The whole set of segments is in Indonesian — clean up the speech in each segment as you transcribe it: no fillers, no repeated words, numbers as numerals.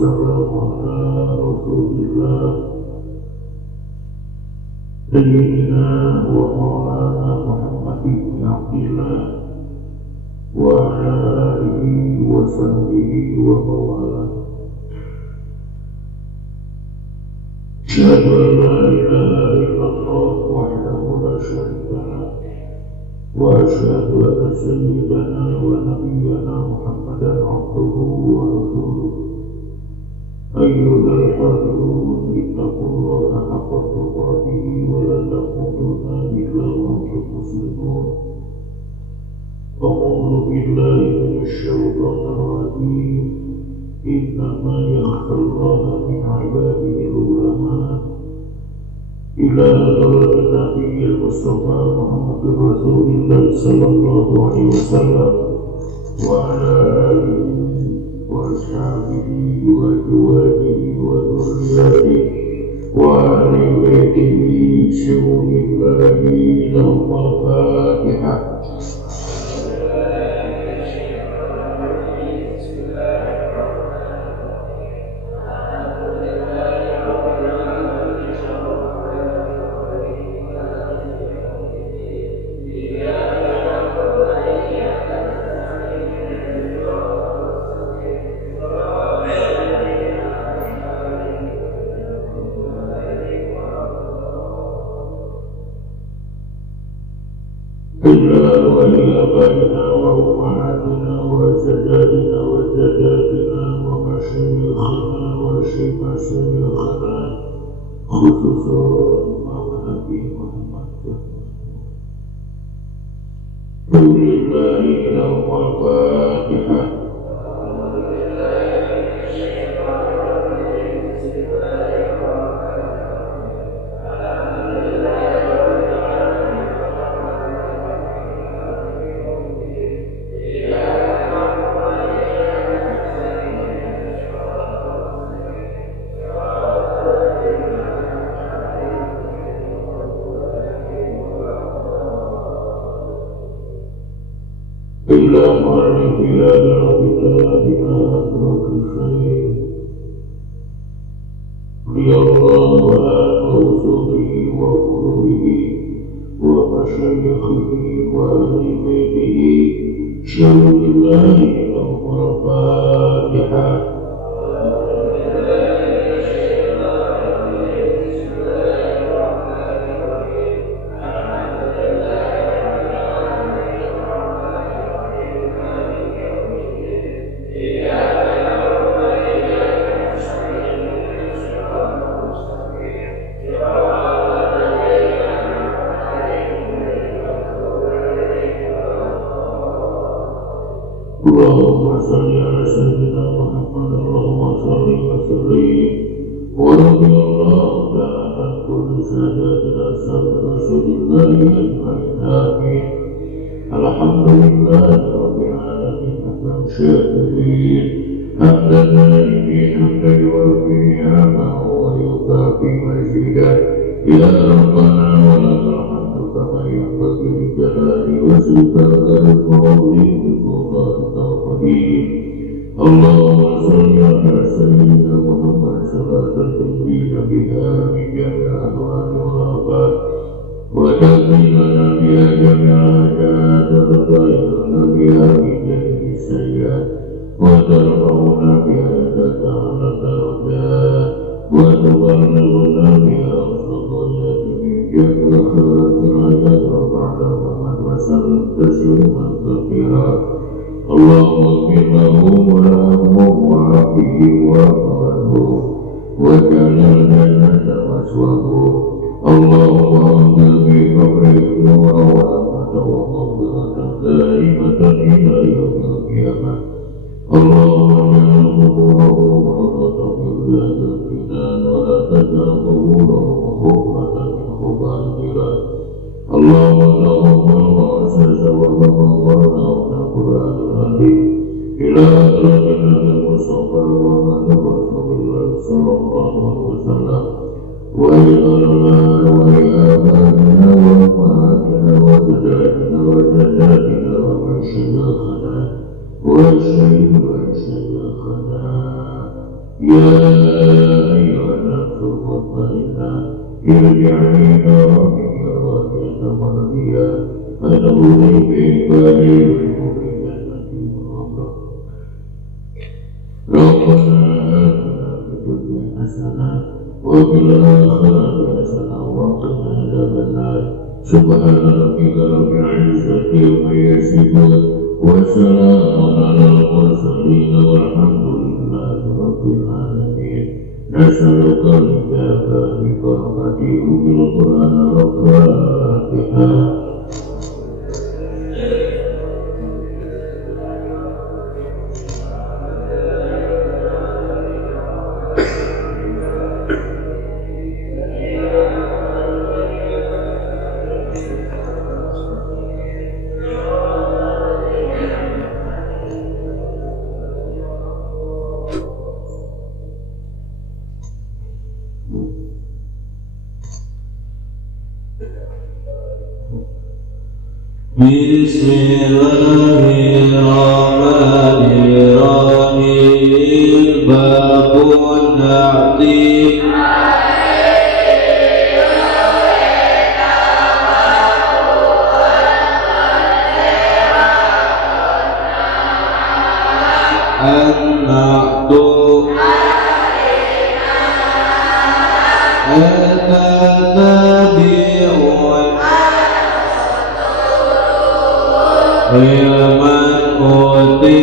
وسلم على رسول الله سيدنا ومولانا محمد بن عبد الله وعلى آله وصحبه ومن والاه. أشهد أن لا إله إلا الله وحده لا شريك له وأشهد أن سيدنا ونبينا محمدا عبده ورسوله. أيها الحاضرون اتقوا الله حق تقاته ولا تموتن إلا وأنتم مسلمون. أعوذ بالله من الشيطان الرجيم. إنما يخشى الله من عباده العلماء. إلى حضرة النبي المصطفى محمد رسول الله صلى الله عليه وسلم وعلى آله وأصحابه وأزواجه وذرياته وأهل بيته شؤون الله لهم الفاتحة. إلا ولآبائنا وأمهاتنا وأجدادنا وجداتنا ومشايخنا ومشايخنا خصوصا مع نبي محمد ولله لهم الفاتحة. إلى مالك يا كتابنا أدرك الخير لله وأوصله وفروه ومشايخه وأهل بيته شهد الله لهم الفاتحة. اللهم صل على سيدنا محمد. اللهم صل وسلم ورضي الله تعالى عن كل ساداتنا أصحاب رسول الله أجمعين. آمين. الحمد لله رب العالمين حمدا شاكرين حمدا دائمين حمدا يوافي نعمه ويكافي مزيدا. يا ربنا ولك الحمد كما ينبغي لجلال وجهك العظيم. اللهم صل على سيدنا محمد صلاة تنجينا بها من جميع الأهوال والآفات وتقضينا بها جميع الحاجات وتطهرنا بها من جميع السيئات وترفعنا بها لك على الدرجات وتبلغنا بها الفضيلة من جميع خيرات الحياة وبعد محمد وسلم تسليما كثيرا. اللهم اغفر لهم وارحمهم وعافهم واعف عنهم واجعل الجنة مثواهم. اللهم انزل في قبرهم نورا ورحمة ومغفرة دائمة إلى يوم القيامة. اللهم اجعل قبورهم روضة من رياض الجنان ولا تجعل قبورهم حفرة من حفر النيران. اللهم تقبل مؤسس وتقبلنا القرآن العظيم إلى حضرة النبي المصطفى محمد رسول الله صلى الله عليه وسلم وإلى آبائنا وأمهاتنا وأجدادنا وجداتنا ومشايخنا وشيخنا يا أيها الناس مطمئنا ارجعي إلى ربك راضية مرضية فادخلي في عبادي وادخلي جنتي ربنا آتنا في الدنيا حسنة وفي الآخرة حسنة وقنا عذاب النار سبحان ربك رب العزة عما يصفون وسلام على المرسلين والحمد لله رب العالمين نسألك الإجابة ببركته بالقرآن الفاتحة Bismillahirrahmanirrahim. Babun na'ti an-na'tu at-tabi'un ilman uti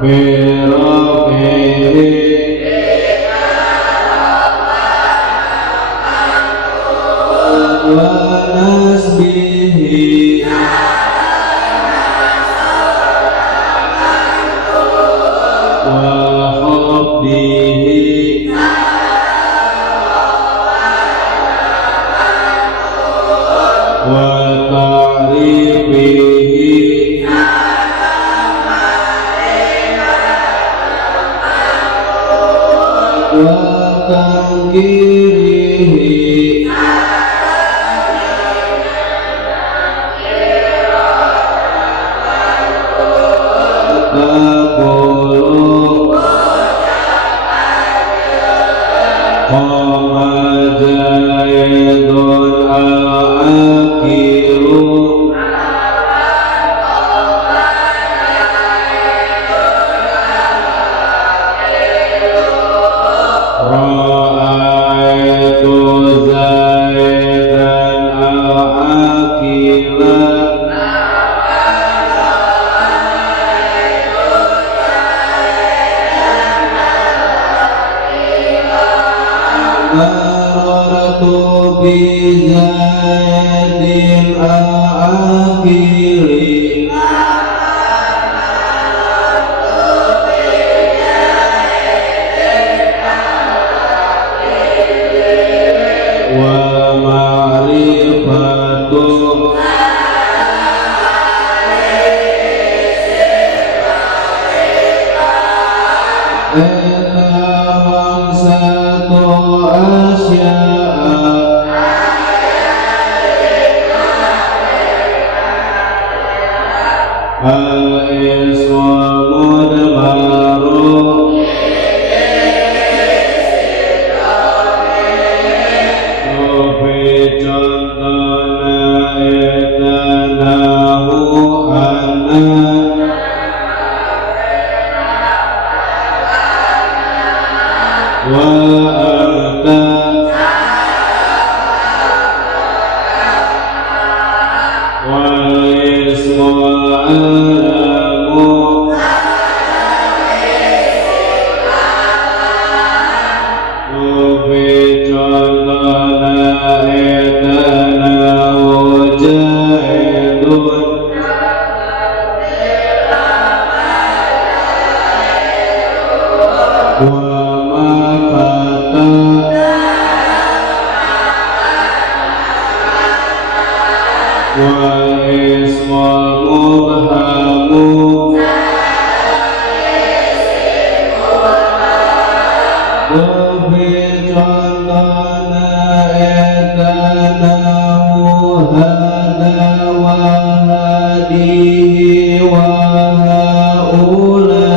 birafihi wa nasbihi wa khafdihi wa ta'rifihi wa tangkirihi taqulu qama zaidun al-aqilu ra'aitu zaidan al-aqila marartu bi zaidin al-aqili wa ma'rifatu etaham satu asya'a al-iswa mudmaru Sufi contohna etanahu anna wa anta wal ismu alamu Sufi contohna etanahu jahidun wa wal ismul mubhamu Wabi contohna etanahu hada wa hadihi wa haula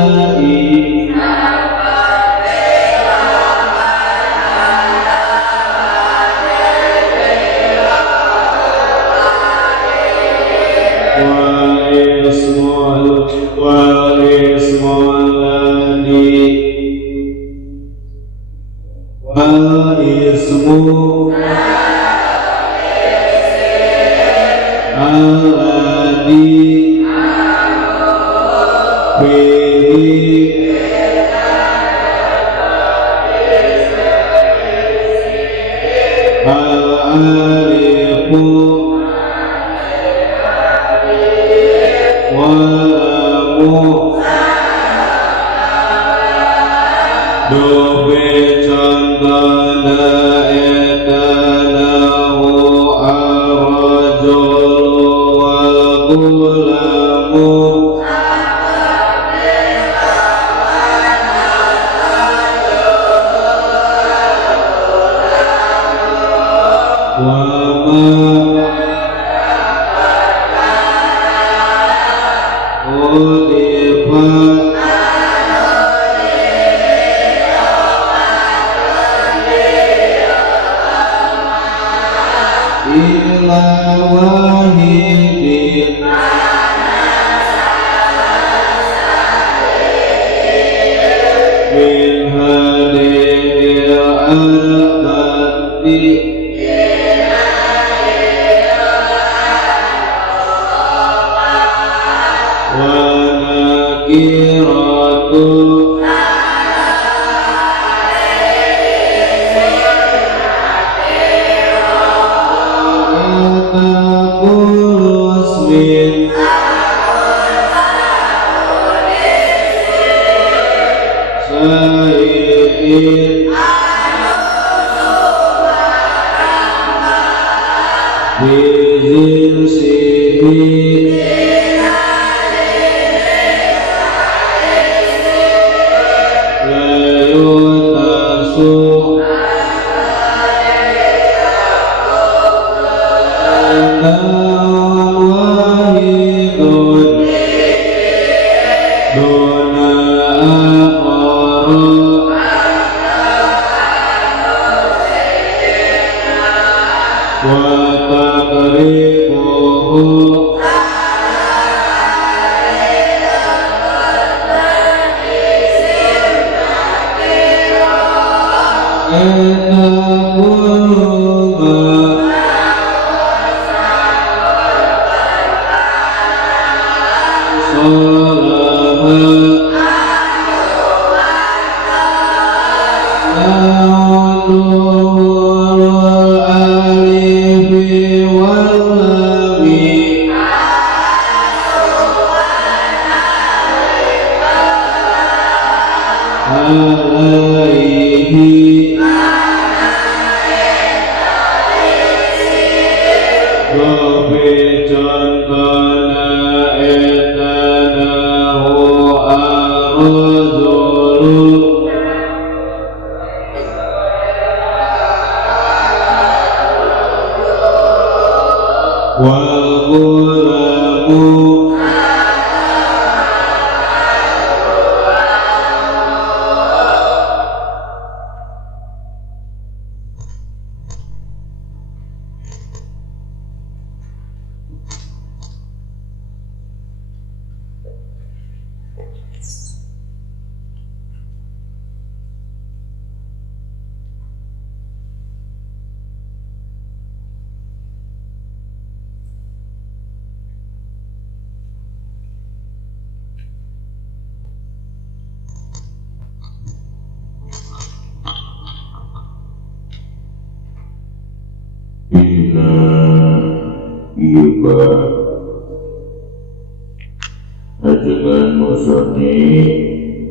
Ajengan musoni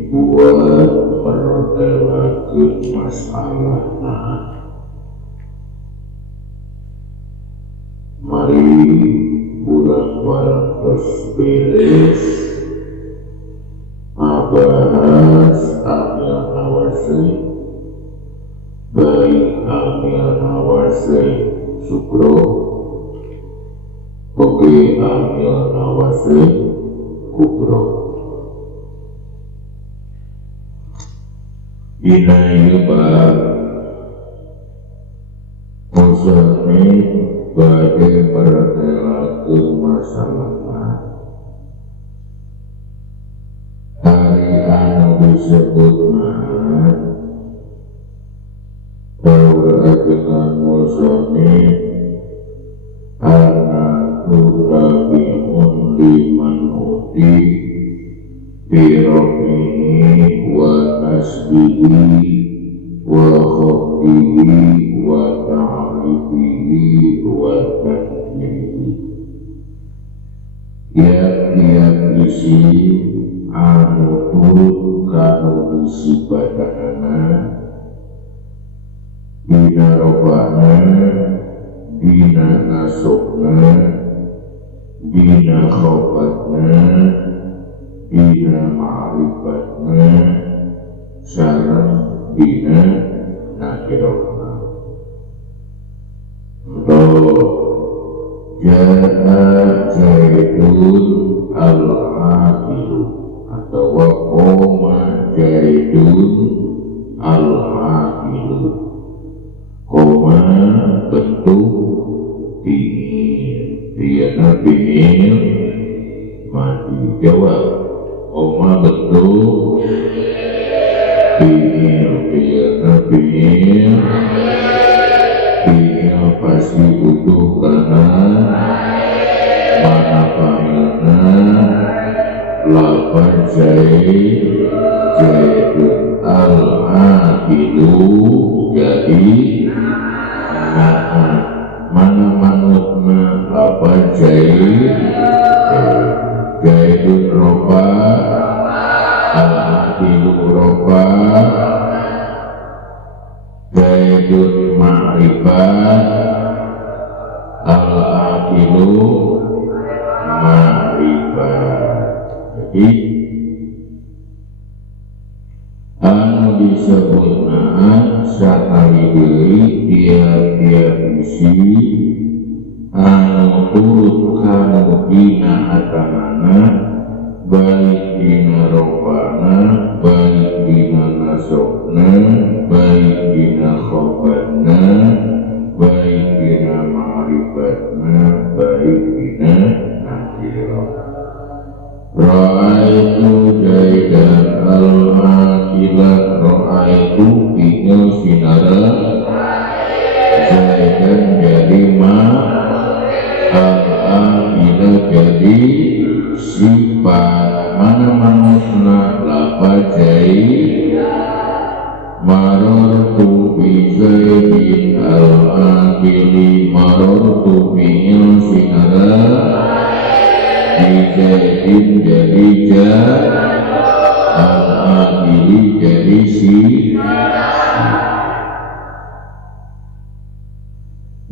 buat mertelakeun masalahna. Mari urang waras beres ngabahas amil nawase baik amil nawase sukro oke amil nawase kubro. Ina bab musani bagi mertelakeun masalah disebut ma'at bahwa ajengan musonib An-Naturabi'un liman uti biromihi wa nasbihi wa khobbihi wa ta'rifihi wa tadlihi. Tiap-tiap isi anutur kanu isi badana bina robana bina nasukna bina khobatna bina ma'rifatna sarang bina nakirotna. Ja'a Jaidun al-Aqilu atau koma Jaidun al-Aqilu. Koma bentuk fi'il, dia fi'il mati jawab. Koma bentuk fi'il, dia fi'il pasti butuh karena mana pangana lapan Jaidun al-Aqilu jadi mana manutna lapan Jaidun roba al-Aqilu roba Jaidun ma'rifat al-Aqilu ma'rifat. Jadi anu disebut na'at sakali deui tiap-tiap isi anu turut kanu dina atanana baik dina robana baik dina nasokna baik dina khobatna baik dina ma'rifatna baik dina nakirah. Ra'aitu Jaidan al-Aqila ra'aitu fi'il sinara Jaidan jadi al-Aqila jadi sifat mana manutna lapa Jaid marortu bi Zaidin al-Aqili marortu fi'il sinara bi Zaidin jadi al-Aqili jadi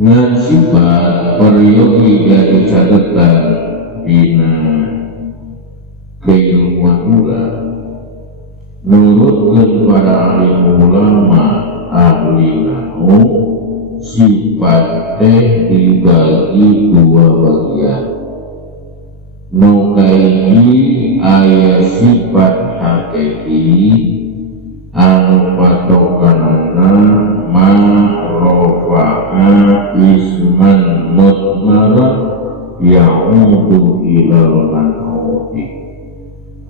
ngan sifat periogi dari catatan dina keilmuan ulah nurutkeun para alim ulama ahli nahwu sifat teh dibagi dua bagian. Nu kaiji aya sifat hakiki anu patokanana ma rafa'a isman mutmarat ya'udu ilal man'uti.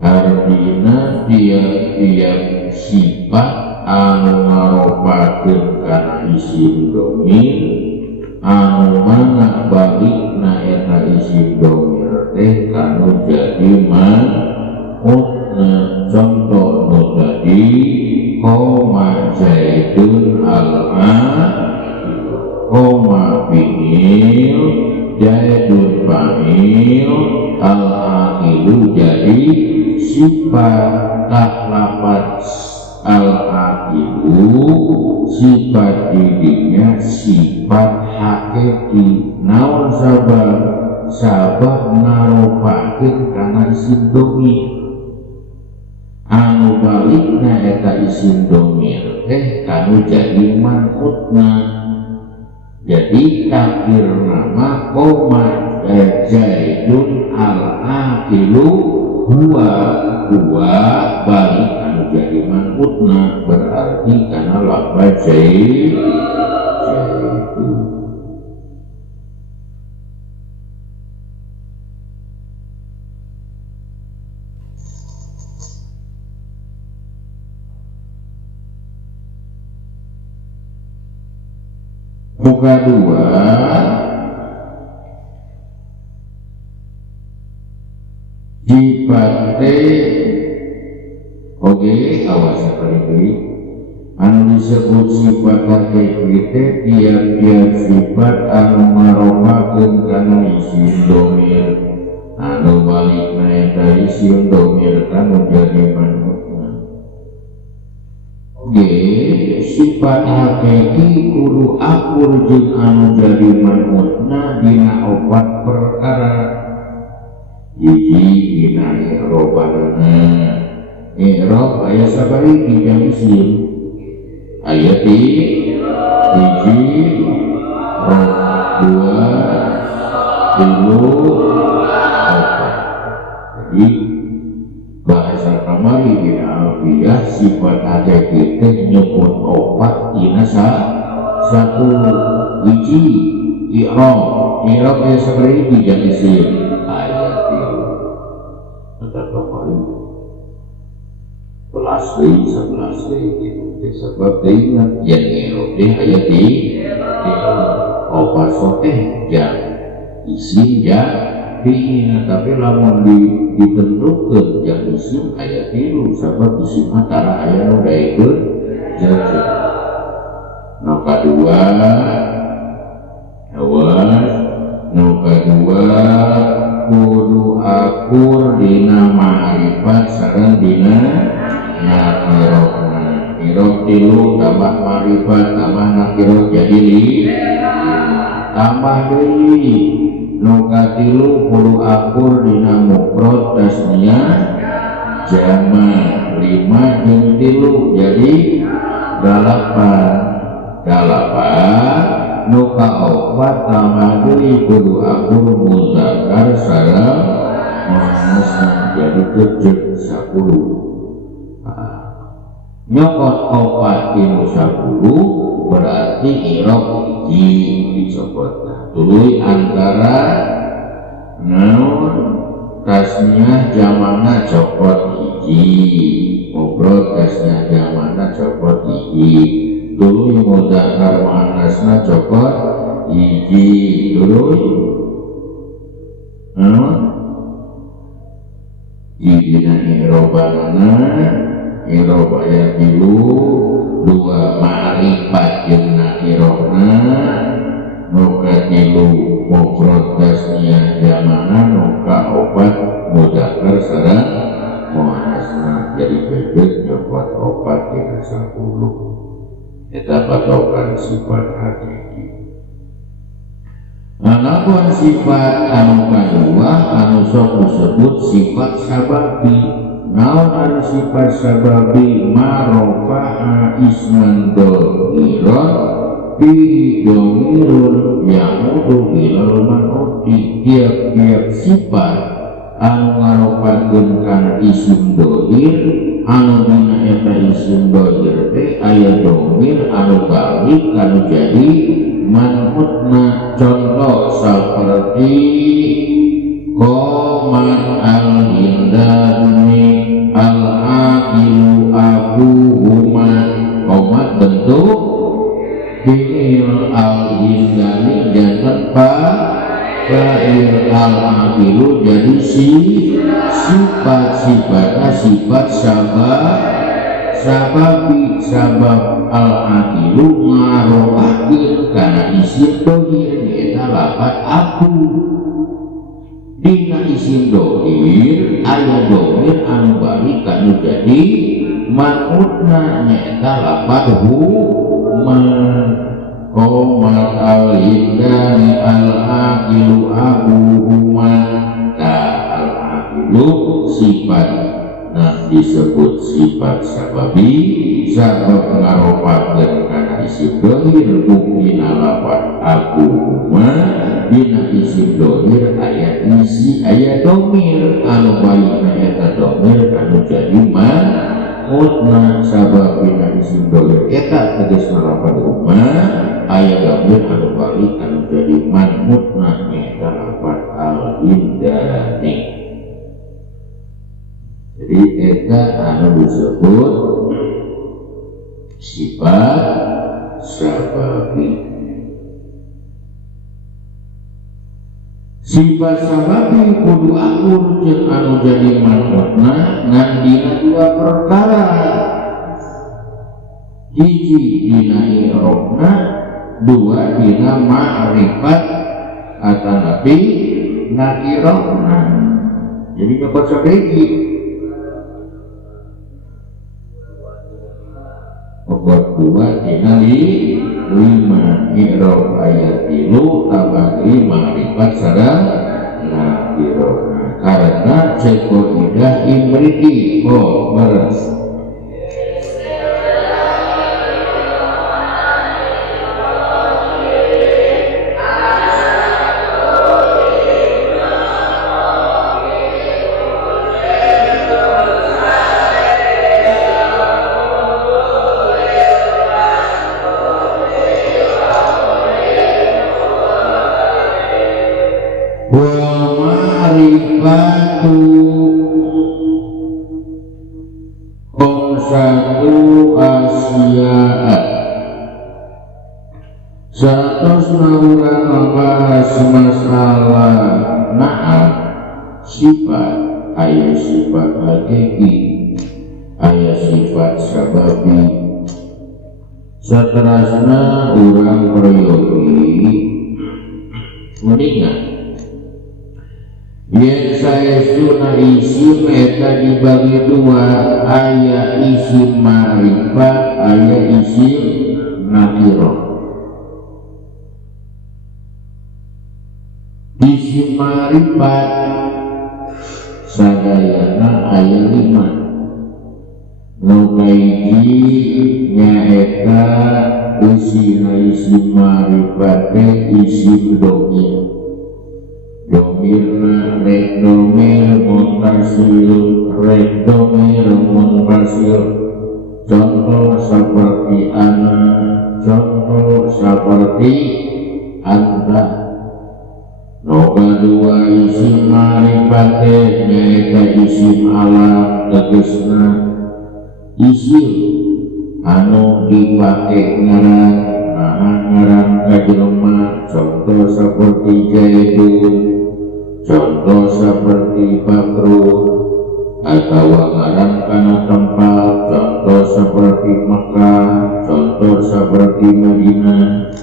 Artinya tiap-tiap sifat anu ngaropakeun kana isim domir anu mana balikna eta isim domir teh kanu jadi man'utna. Contoh nu tadi koma Jaidun al-Aqilu koma fi'il Jaidun fa'il al-Aqilu jadi sifat. Tak lapat al-Aqilu sifat dirinya sifat hakiki naon sabab ngaropakeun kana isim domir anu balikna eta isim domir kanu jadi man'utna. Jadi takdir nama koma Jaidun al-Aqilu huwa balik anu jadi man'utna berarti karena lafaz Jaidun. Muka dua sifat oke awas sekali anu disebut sifat hakiki tiap-tiap sifat anu ngaropakeun kana isim domir anu balikna eta isim domir kanu jadi manutna. Oke, sifat hakiki kudu akur jeung anu jadi manutna dina opat perkara. Hiji dina i'robana. I'rob aya sabari dina isim. Aya ti hiji, rob dua, tilu, opat. Jadi bahasa kamari dina alfiyah sifat hakiki teh nyebut opat dina satu hiji i'rob. I'rob aya sabari dina isim. Aya tilu. Kata kamari 11 gitu. Sebab ingat yang ngerode ayat di opat soteh yang isim ya diingat tapi lamun ditentukan yang isim ayat itu sebab isim antara ayat udah ikut jadi noka dua kudu akur dina ma'rifat sareng dina nakirah. Nakirah tilu tambah ma'rifat tambah nakirah jadi tambah deui nuka tilu kudu akur dina mufrad tasniyah jama' 5 jeung tilu jadi 8 nuka 4 tambah deui kudu akur muzakkar sareng muannas jadi 10. Nyokot opat tinu 10 berarti i'rob hiji dicopot. Tuluy antara naon tasniyah jamana copot hiji, mufrad tasniyah jamana copot hiji, tuluy mudzakkar muannasna copot hiji, tuluy dina i'robana i'rob aya tilu, 2 ma'rifat jeung nakirahna, nuka tilu mufrad tasniyah jamana, nuka 4 mudzakkar sareng muannasna jadi bebet nyopot 4 dina 10. Eta patokan sifat hakiki. Namun sifat anu kadua anu sok disebut sifat sababi. Naon anu sifat sababi marofa'a isman dohiron bihi domirun ya'udu ilal manuti. Tiap-tiap sifat anu ngaropakeun kana isim dohir anu dina eta isim dohir teh aya domir anu balik anu jadi manutna. Contoh seperti qomat al-hindani al-aqilu abuhuma. Qomat bentuk fi'il al-hindani jantan fa'il al-aqilu jadi sifat-sifatnya sifat sababi. Sabab al-aqilu ngaropakeun kana isim dohir eta lafaz aku. Dina isim dohir aya domir anu balik kanu jadi manutna nyaeta lafaz huma. Qomat al-hindani al-aqilu abuhuma. Al-aqilu sifat disebut sifat sababi sabab ngaropakeun kana isim dohir buktina lafaz abuhuma. Dina isim dohir aya domir anu balikna eta domir anu jadi manutna. Sabab dina isim dohir eta tegasna lafaz huma aya domir anu balik anu jadi manutna eta lafaz al-hindani. Jadi eta anu disebut sifat sababi. sifat sababi kudu akur jeung anu jadi manutna ngan dina dua perkara, hiji dina irobna, dua dina ma'rifat atanapi nakirobna. Jadi dapat sabegi obat dua dina lima irob ayat tilu tambah lima ma'rifat sareng nakirobna karena cekoidah imriti beres. Sifat ayat sifat hakiki, ayat sifat sababi. Saterasna urang peryogi mendingan yen saestuna isim eta dibagi dua, aya isim ma'rifat, aya isim nakirah. Isim ma'rifat sadayana aya lima, nu kaiji nyaeta usina isim ma'rifat isim domir. Domirna rek domir muntasil, rek domir muntasil. Contoh seperti ana, contoh seperti anta. No kedua isim ma'rifat nyaeta isim alam, tegasna isim anu dipake ngaran, ngaran kajelema. Contoh seperti Zaidun, contoh seperti Bakru, atau ngaran kana tempat. Contoh seperti Mekah, contoh seperti Madinah.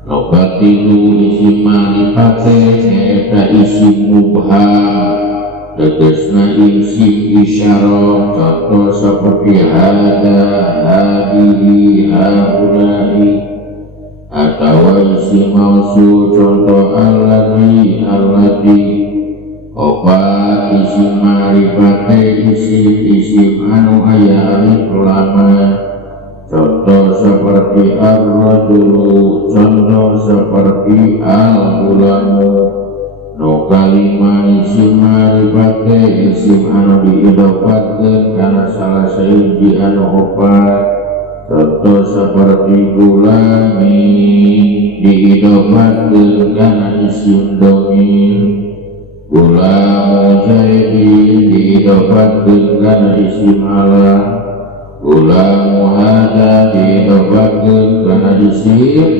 Nobatilu isim ma'rifat nyaeta isim mubham, tegasna isim isyarah. Contoh seperti hada, hadihi, haulai. Atau isim mausul, contoh alladhi, allati. Obat isim ma'rifat isim anu aya alif lam. Contoh seperti ar-rajulu, contoh seperti al-gulamu. No kalima isim ma'rifat isim anu diidhofatkeun kana salah sahiji anu opat. Contoh seperti gulami diidhofatkeun kana isim domir. Gulamu Zaidin diidhofatkeun kana isim alam. Gulamu hada diidhofatkeun kana isim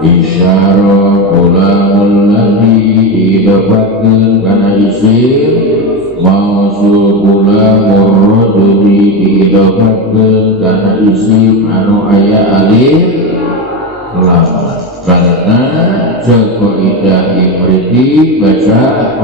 isyarah. Gulamul ladzi diidhofatkeun kana isim mausul. Gulamur rajuli diidhofatkeun kana isim anu aya alif lam. Karena cekoidah imriti baca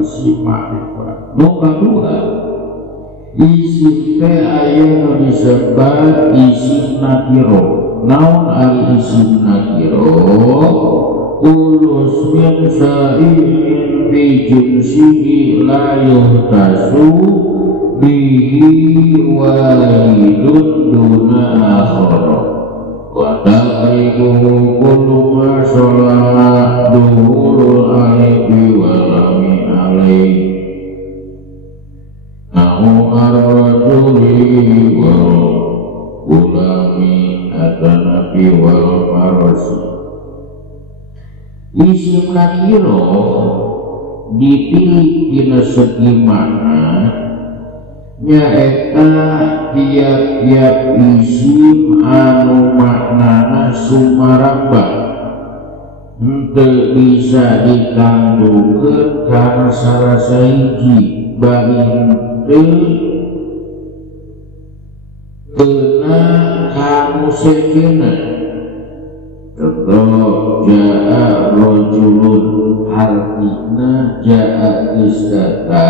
isim ma'rifat. Nu kadua isim teh aya nu disebat isim nakiro. Naon al isim nakiro? Ulus min sa'iin fi jinsihi la yuhtasu bihi walidun duna akhara wa taqribuhu kullu ma sholat duhurul alifi walami alaih nahu ar-rajuli wal ulami atanabi wal marasi. Isim nakiro dipilih dina segi mana nyaeta tiap-tiap isim anu maknana sumarambah henteu bisa ditanggukeun kana salah sahiji bari henteu kena kamu sekena. Contoh ja'a rojulun artinya ja'a istata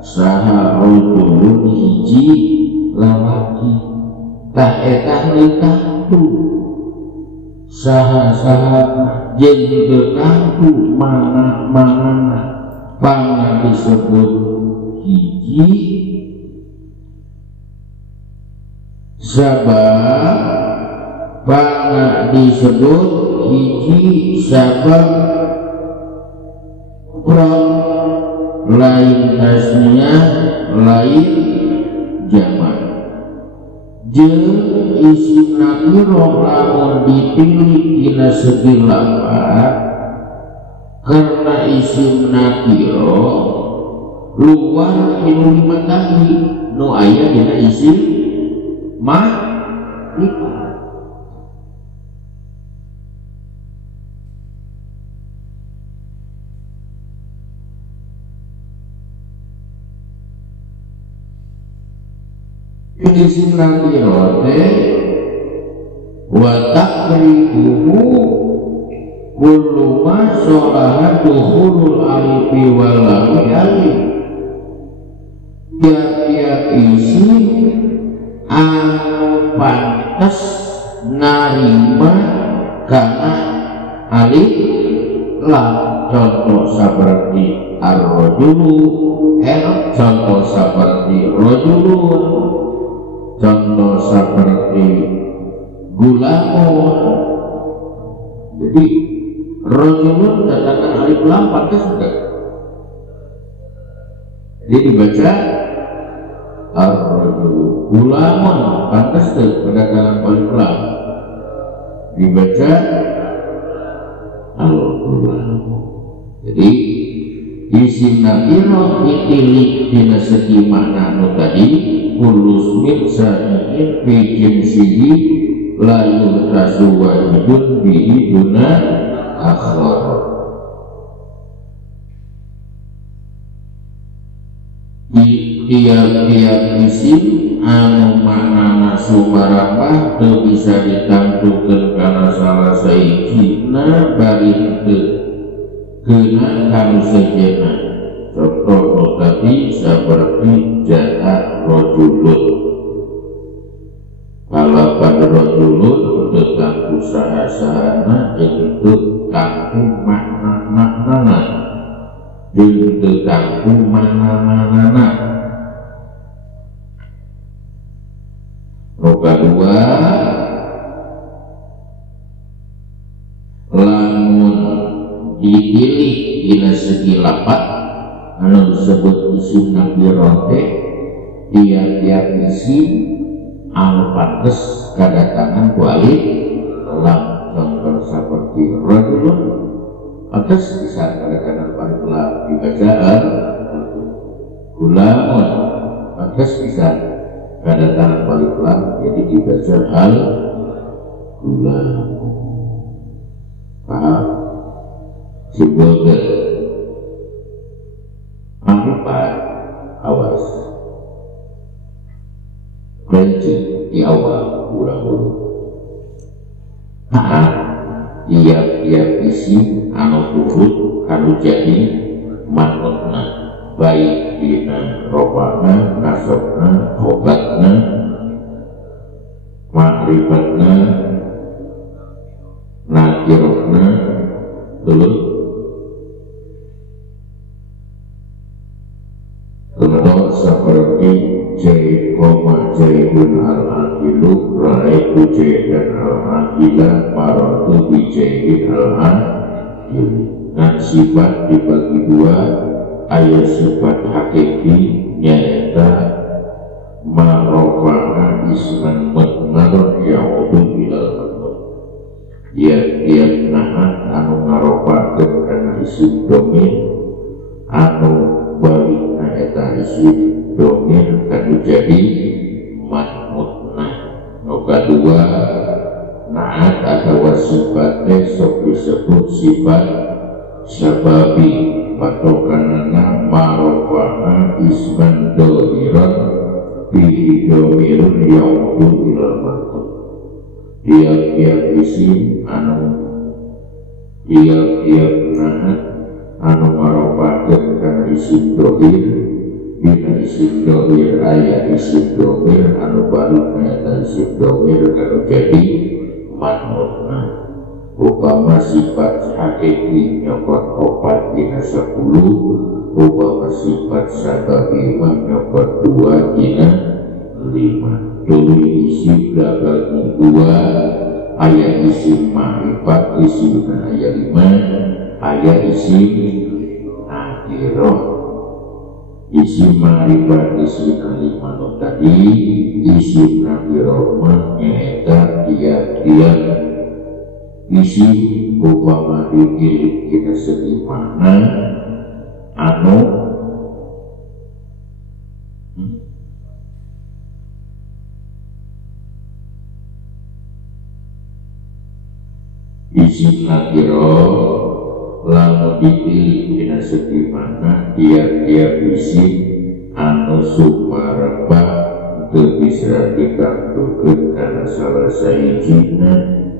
saha rojulun hiji lalaki tak etah nekahtu saha jeung nekahtu mana pangna disebut hiji sabab bangga disebut hiji sabab lain tasniyah lain jamak jeung isim nakiro lamun dipilih dina segi lafaz karena isim nakiro luar minu lima kali nu aya dina isim ma'rifat. Isim nakiro teh wa taqribuhu kullu ma sholaha dukhulul alifi wal lam alif. Tiap-tiap isim anu pantes narima kana alif lam, contoh seperti ar-rajulu, contoh seperti rajulun, contoh seperti gulamun. Jadi rajulun datangkan alif lam pantas enggak? Jadi dibaca ar-rajulu. Gulamun pantas tuh datangkan alif lam, dibaca al-gulamun. Jadi isim nakiro dipilih dina segi makna anu tadi kulus min sa'iin fi jinsihi la yuhtasu wahidun bihi duna akhar. Di tiap-tiap isim anu maknana sumarambah teu bisa ditangtukeun kana salah sahijina bari teu kena kanu sejena. Contoh tadi seperti ja'a rojulun. Kalau pada rojulun tentang usaha-usahana itu tangku makna-maknana itu tangku makna-maknana. Nomor kedua, lamun dipilih dina segi lapat anu disebut isim nakiro teh tiap-tiap isim anu pantes kadatangan ku alif lam, contoh seperti rajulun pantes bisa kadatangan alif lam dibaca gulamun, pantes bisa kadatangan alif lam jadi dibaca al gulamun. Paham? Simbol mangrupat awas kelinci di awal ulang-ulang. Tiap-tiap isim anu turut anu jadi manutna baik dina robana nasabna khobatna makrifatna nakirotna dulu seperti Jai koma Jaidun al-Aqilu Raitu Jaidan al-Aqila Marotu bijaidin al-Aqilu. Dan sifat dibagi dua, ayat sifat hakiki nyata marofana isman mutnar ya'udu ilal mutnar ya nahan anu ngarofakeun kana isim domin anu balikna eta isim domin kanu jadi matmutnah. Nu kadua naat atawa sifatnya sok disebut sifat sababi patokanana marofana isman dohiran bihi domirun yaudu ilal makhluk. Tiap-tiap isim anu tiap-tiap naat anu marofakeun kana isim dohir bina isim dohir aya isim dohir anu balikna eta isim dohir kanu jadi manutna. Upama sifat hakiki nyokot 4 dina 10, upama sifat sababi nyokot 2 dina 5. Tuluy isim bagi 2, aya isim ma'rifat isim aya 5, aya isim nakirah. Isim ma'rifat isim 5 nu tadi, isim nakirah mah nyaeta tiap-tiap isim upama dikilik kita segi mana anu isim nakiro lamun dipilih kita segi mana tiap-tiap isim anu sumarebah teu bisa dikantukeun kana salah sahijina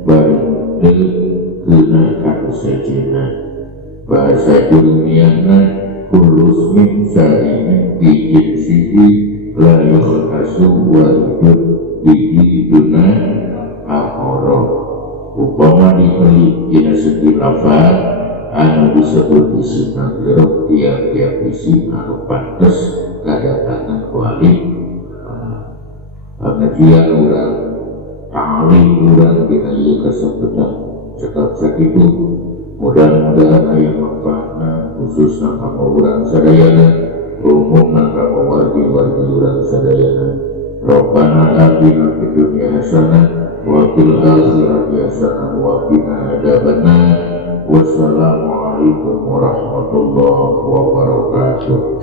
bari kena kata sejena bahasa ilmiahna kulus min syari'in bikin sidi la yukhasu wa hidup bihi duna akhara. Upama dibeli kina segi lafad anu disebut isim nakirah tiap-tiap isim anu pantes kadatangan kualik pengajian urang paling urang kita iya kesempatan cekap sakitu mudah-mudahan ayah manfaatna khusus nangka urang sadayana umum nangka wargi-wargi urang sadayana. Rabbana atina fid dunya hasanah wa fil akhirati hasanah wa qina adzabannar. Wassalamualaikum warahmatullahi wabarakatuh.